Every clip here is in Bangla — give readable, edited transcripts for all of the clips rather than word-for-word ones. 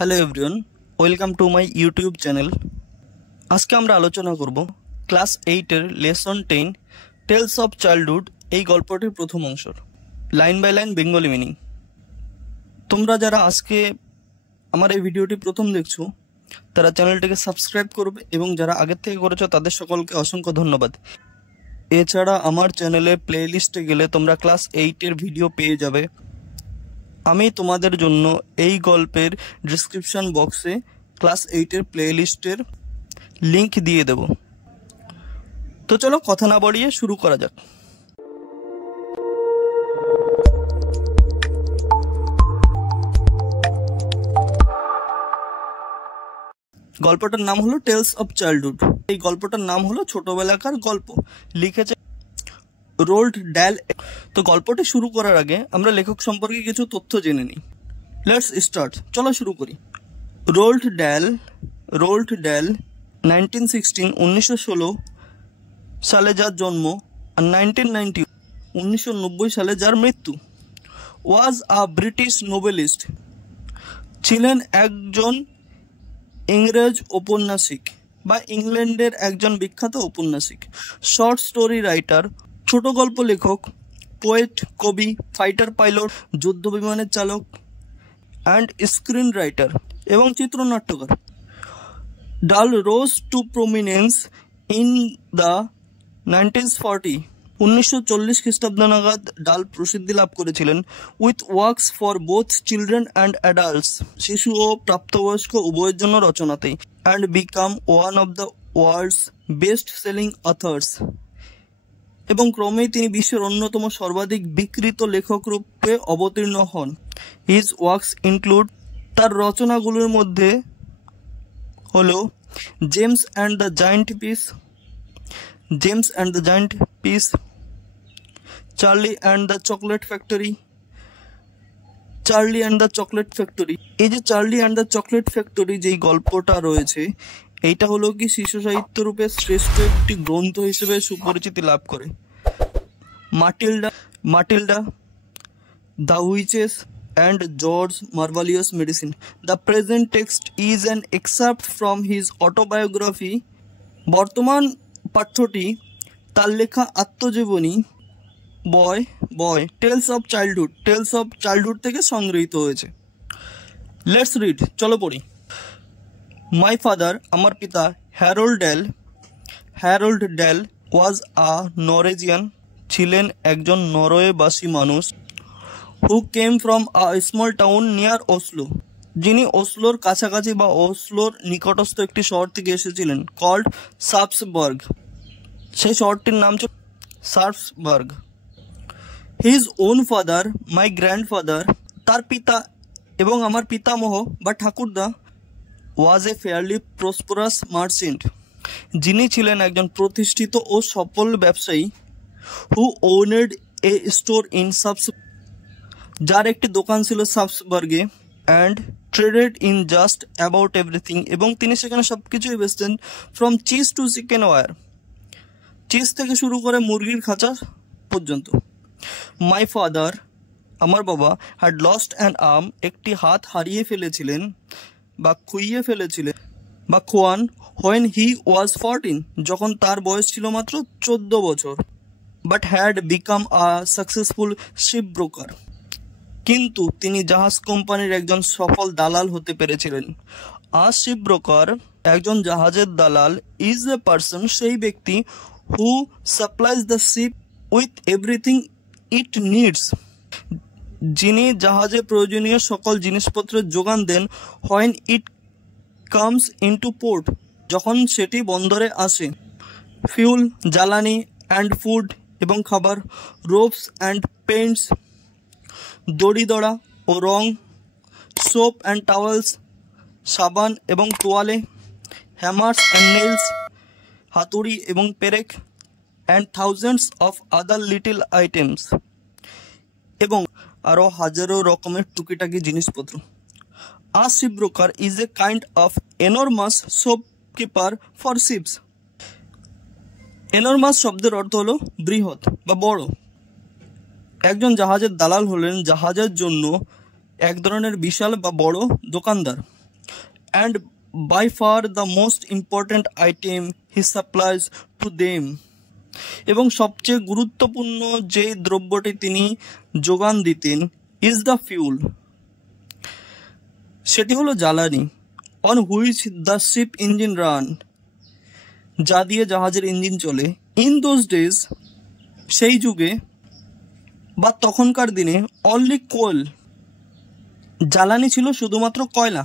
Hello everyone, welcome to my YouTube channel. আজকে আমরা আলোচনা করব ক্লাস 8-এর লেসন 10 টেলস অফ চাইল্ডহুড এই গল্পটির প্রথম অংশ, line by line Bengali meaning. তোমরা যারা আজকে আমার এই ভিডিওটি প্রথম দেখছো তারা চ্যানেলটিকে সাবস্ক্রাইব করবে এবং যারা আগের থেকে করেছো তাদের সকলকে অসংখ্য ধন্যবাদ। এছাড়া আমার চ্যানেলে প্লেলিস্টে গেলে তোমরা ক্লাস 8-এর ভিডিও পেয়ে যাবে। আমি তোমাদের জন্য এই গল্পের ডিসক্রিপশন বক্সে ক্লাস 8-এর প্লেলিস্টের লিংক দিয়ে দেব। তো চলো কথা না বাড়িয়ে শুরু করা যাক। গল্পটার নাম হলো টেলস অফ চাইল্ডহুড। এই গল্পটার নাম হলো ছোটবেলাকার গল্প। লিখেছে রোল্ড ড্যাল। তো গল্পটি শুরু করার আগে আমরা লেখক সম্পর্কে কিছু তথ্য জেনে নিই। লেটস স্টার্ট, চলো শুরু করি। রোল্ড ড্যাল 1916 সালে যার জন্ম আর 1990 সালে যার মৃত্যু। ওয়াজ আ ব্রিটিশ নোবেলিস্ট, ছিলেন একজন ইংরেজ ঔপন্যাসিক বা ইংল্যান্ডের একজন বিখ্যাত ঔপন্যাসিক। শর্ট স্টোরি রাইটার, ছোট গল্প লেখক, পোয়েট, কবি, ফাইটার পাইলট, যুদ্ধ বিমানের চালক অ্যান্ড স্ক্রিন রাইটার এবং চিত্রনাট্যকার। Dahl rose to prominence in the 1940। 1940 খ্রিস্টাব্দ নাগাদ ডাল প্রসিদ্ধি লাভ করেছিলেন with works for both children and adults, শিশু ও প্রাপ্তবয়স্ক উভয়ের জন্য রচনাতেই, and became one of the world's best selling authors, এবং ক্রমেই তিনি বিশ্বের অন্যতম সর্বাধিক বিক্রিত লেখক রূপে অবতীর্ণ হন। হিজ ওয়ার্কস ইনক্লুড, তার রচনাগুলোর মধ্যে হলো James and the giant piece, Charlie and the chocolate factory. এই যে Charlie and the chocolate factory যেই গল্পটা রয়েছে, এইটা হলো কি শিশু সাহিত্য রূপে শ্রেষ্ঠ একটি গ্রন্থ হিসেবে সুপরিচিতি লাভ করে। Matilda, the witches and George marvellous medicine. The present text is an extract from his autobiography. বর্তমান পাঠ্যটি তার লেখা আত্মজীবনী বয় টেলস অফ চাইল্ডহুড থেকে সংগৃহীত হয়েছে। লেটস রিড, চলো পড়ি। মাই ফাদার, আমার পিতা, Harold Dahl was a Norwegian, ছিলেন একজন নরওয়েবাসী মানুষ। Who came from a small town near Oslo, যিনি ওসলোর কাছাকাছি বা ওসলোর নিকটস্থ একটি শহর থেকে এসেছিলেন, কল্ড সার্পসবার্গ। সেই শহরটির নাম ছিল Sarpsborg. His own father, my grandfather, তার পিতা এবং আমার পিতামহ বা ঠাকুরদা, was a fairly prosperous merchant, যিনি ছিলেন একজন প্রতিষ্ঠিত ও সফল ব্যবসায়ী। হু ওনেড এ স্টোর ইন যার একটি দোকান ছিল সার্পসবার্গে, and traded in just about everything, এবং তিনি সেখানে সব কিছুই বেচতেন। From cheese to chicken wire, cheese থেকে শুরু করে মুরগির খাঁচা পর্যন্ত। মাই ফাদার, আমার বাবা, হ্যাড লস্ট অ্যান আর্ম, একটি হাত হারিয়ে ফেলেছিলেন বা খুইয়ে ফেলেছিলেন বা খোয়ান, হোয়েন হি ওয়াজ 14, যখন তার বয়স ছিল মাত্র 14 বছর। But had become a successful ship broker, কিন্তু তিনি জাহাজ কোম্পানির একজন সফল দালাল হতে পেরেছিলেন। আ শিপ ব্রোকার, একজন জাহাজের দালাল, ইজ এ পার্সন, সেই ব্যক্তি, who supplies the ship with everything it needs, যিনি জাহাজে প্রয়োজনীয় সকল জিনিসপত্রের যোগান দেন। When it comes into port, যখন সেটি বন্দরে আসে। ফিউল, জ্বালানি, অ্যান্ড ফুড, এবং খাবার। রোপস অ্যান্ড পেইন্টস, দড়ি-দড়া ও রং। সোপ অ্যান্ড টাওয়েলস, সাবান এবং তোয়ালে। হ্যামার্স অ্যান্ড নেলস, হাতুড়ি এবং পেরেক। And thousands of other little items, এবং আরও হাজারো রকমের টুকিটাকি জিনিসপত্র। A ship broker is a kind of enormous shopkeeper for ships. Enormous শব্দের অর্থ হলো বৃহৎ বা বড়। একজন জাহাজের দালাল হলেন জাহাজের জন্য এক ধরনের বিশাল বা বড় দোকানদার। and by far the most important item he supplies to them. এবং সবচেয়ে গুরুত্বপূর্ণ যে দ্রব্যটি তিনি যোগান দিতেন is the fuel, সেটি হলো জ্বালানি, on which the ship engine run, যা দিয়ে জাহাজের ইঞ্জিন চলে। in those days, সেই যুগে বা তখনকার দিনে only coal, জ্বালানি ছিল শুধুমাত্র কয়লা।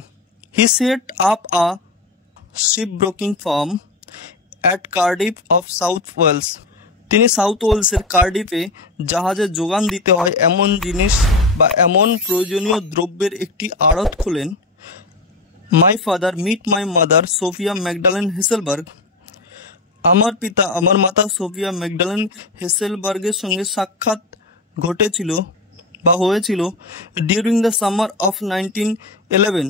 he set up a shipbroking firm at Cardiff of South Wales, তিনি সাউথ ওয়েলসের কার্ডিফে জাহাজে যোগান দিতে হয় এমন জিনিস বা এমন প্রয়োজনীয় দ্রব্যের একটি আড়ত খুলেন। My father met my mother Sophia Magdalene Hesselberg, আমার পিতা আমার মাতা সোফিয়া ম্যাকডালেন হেসেলবার্গের সঙ্গে সাক্ষাৎ ঘটেছিল বা হয়েছিল ডিউরিং দ্য সামার অফ 1911,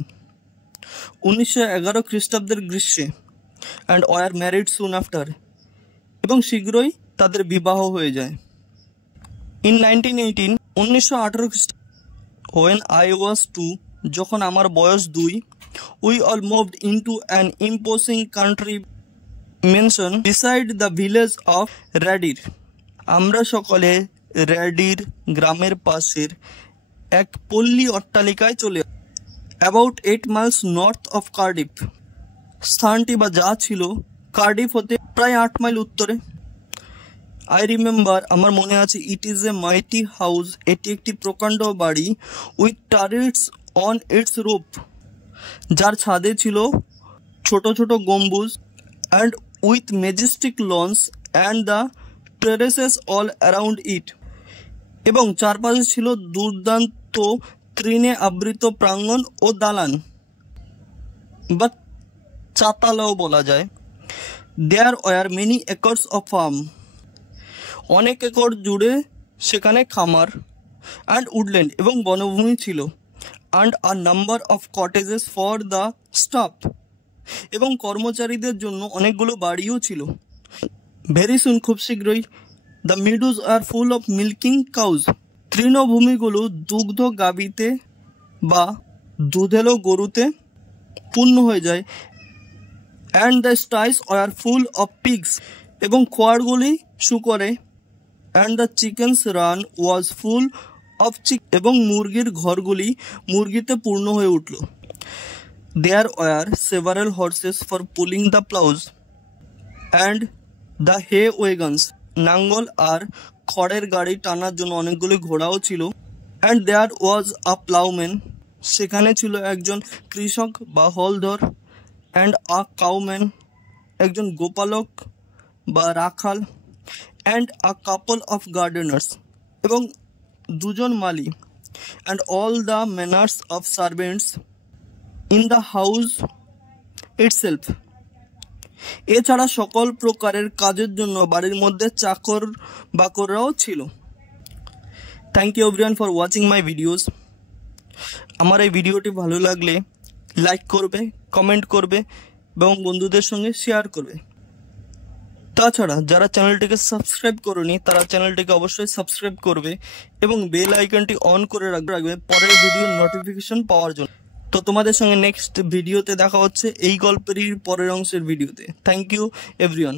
1911 খ্রিস্টাব্দের গ্রীষ্মে, and were married soon after, এবং শীঘ্রই তাদের বিবাহ হয়ে যায়। ইন 1918, 1918 খ্রিস্টাব্দ, when I was 2, যখন আমার বয়স 2, we all moved into an imposing country mansion beside the village of Radir, আমরা সকলে র্যাডির গ্রামের পাশের এক পল্লী অট্টালিকায় চলে about 8 miles north of Cardiff, স্থানটি বা যা ছিল কার্ডিফ হতে প্রায় 8 মাইল উত্তরে। আই রিমেম্বার, আমার মনে আছে, ইট ইজ এ মাইটি হাউস, এটি একটি প্রকাণ্ড বাড়ি, with turrets on its roof, যার ছাদে ছিল ছোট ছোট গম্বুজ, and with majestic lawns and the terraces all around it, এবং চারপাশে ছিল দুর্দান্ত তৃণে আবৃত প্রাঙ্গণ ও দালান বা চাতালাও বলা যায়। There were many acres of farm, অনেক একর জুড়ে সেখানে খামার, অ্যান্ড উডল্যান্ড এবং বনভূমি ছিল, and a number of cottages for the staff, এবং কর্মচারীদের জন্য অনেকগুলো বাড়িও ছিল। ভেরি সুন, খুব শীঘ্রই, the meadows are full of milking cows, তৃণভূমিগুলো দুগ্ধ গাবিতে বা দুধেলো গরুতে পূর্ণ হয়ে যায়। And the sties are full of pigs, এবং খোয়ারগুলি শুকরে। And the chickens run was full of এবং মুরগির ঘরগুলি মুরগিতে পূর্ণ হয়ে উঠল। There were several horses for pulling the ploughs and the hay wagons, নাঙ্গল আর খড়ের গাড়ি টানার জন্য অনেকগুলি ঘোড়াও ছিল। অ্যান্ড দেয়ার ওয়াজ আ প্লাউম্যান, সেখানে ছিল একজন কৃষক বা হলধর। অ্যান্ড আ কাউম্যান, একজন গোপালক বা রাখাল। And a couple of gardeners, এবং দুজন মালি। And all the manners of servants in the house itself, এছাড়া সকল প্রকারের কাজের জন্য বাড়ির মধ্যে চাকর বাকররাও ছিল। Thank you everyone for watching my videos. আমার এই ভিডিওটি ভালো লাগলে লাইক করবে, কমেন্ট করবে এবং বন্ধুদের সঙ্গে শেয়ার করবে। তাছাড়া যারা চ্যানেলটিকে সাবস্ক্রাইব করোনি তারা চ্যানেলটিকে অবশ্যই সাবস্ক্রাইব করবে এবং বেল আইকনটি অন করে রাখবে পরের ভিডিওর নোটিফিকেশন পাওয়ার জন্য। তো তোমাদের সঙ্গে নেক্সট ভিডিওতে দেখা হচ্ছে এই গল্পেরই পরের অংশের ভিডিওতে। Thank you everyone.